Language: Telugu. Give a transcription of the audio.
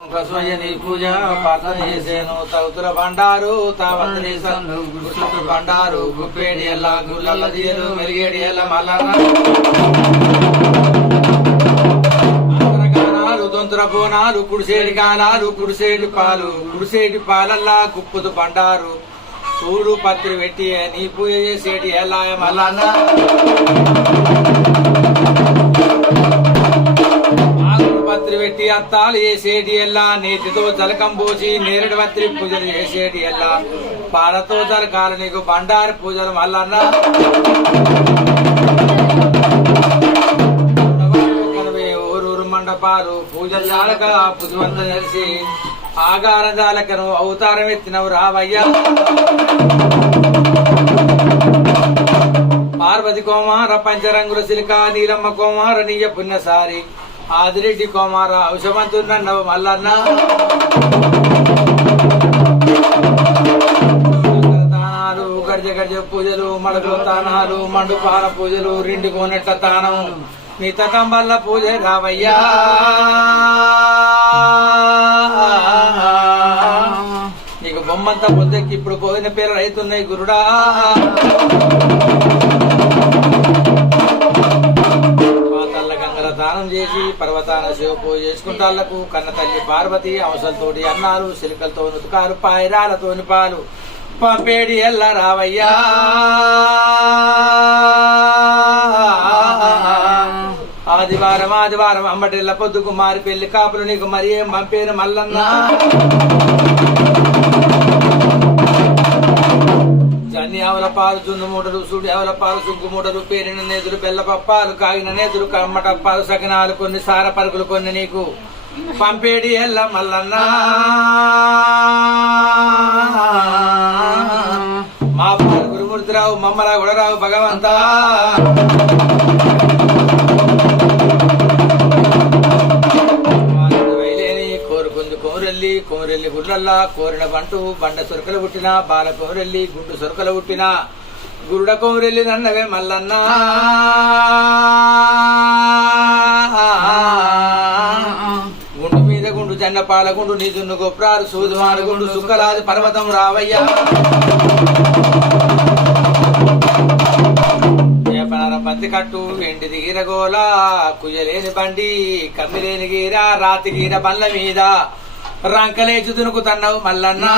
నీ పూజ ప్రార్థన చేసేను తగుతుల బండారు తావంతరి బండారు గుప్పేడి ఎల్లా గుళ్ళ దియలు మెలిగేడి ఎల్ల మల్లగానాలు దొంతుల బోనాలు కుడిసేడి గానాలు కుడిసేటి పాలల్లా గుప్పుదు బండారు చూడు పత్రి పెట్టి నీ పూజ చేసేటి ఎల్లా మల్లన్న పత్రి పెట్టి అత్తాలు చేసేటి ఎల్లా నేతితో జలకం పోసి నేరడి పత్రి పూజలు చేసేటి ఎల్లా పాలతో జలకాలు నీకు బండారి పూజలు మల్లన్న ఊరూరు మండపాలు పూజలు జాలక పుజువంత తెలిసి ఆగారం జాలకను అవతారం ఎత్తినవు రావయ్యా పార్వతి కోమార పంచరంగుల సిలిక నీలమ్మ కోమార నీయ పుణ్యసారి ఆదిరెడ్డి కోమార ఔషమంతున్నవ మల్లన్న తానాలు గర్జ గర్జ పూజలు మడలో తానాలు మండుపాల పూజలు రెండు కోనెట్ల తానం నీ తటంబల్ల పూజ రావయ్యా నీకు బొమ్మంతా పొద్దెక్కి ఇప్పుడు పోయిన పేరు రైతున్నాయి గురుడా దానం చేసి పర్వతాన శివ పూజ చేసుకుంటాళ్లకు కన్న తల్లి పార్వతి అవసలతోటి అన్నారు సిలికలతో నుతుకారు పాయిరాలతోని పాలు పంపేడి ఎల్ల రావయ్యా ఆదివారం అంబటిల్ల పొద్దుకు మారి పెళ్లి కాపులు నీకు మరి ఏం పంపేరు మల్లన్న జన్ని ఆవుల పాలు జున్ను మూటలు సుడి ఆవుల పాలు సుగ్గు మూటలు పేరిన నేతులు బెల్ల పప్పాలు కాగిన నేతులు కమ్మటప్పాలు సకినాలు కొన్ని సార పరుగులు కొన్ని నీకు పంపేడి ఎల్ల మల్లన్న మా పాలు గురుమూర్తిరావు మమ్మరా గుడరావు భగవంతా కోరెల్లి గుడ్లల్లా కోరిన బండ సొరకలు పుట్టిన బాల కోరెల్లి గుండు సొరకలు పుట్టిన గురుడ కోరెల్లి నన్నవే మల్లన్న గుండు మీద గుండు జన్నపాల గుండు నీ దున్ను గొప్రాలు సూదుమాన గుండు సుక్కరాజు పర్వతం రావయ్యా పంతి కట్టు ఎండిది గీరగోల కుయ్యలేని బండి కమ్మిలేని గీర రాతి గీర బండ్ల మీద రంకలేచి దునుకుతన్నావు మల్లన్నా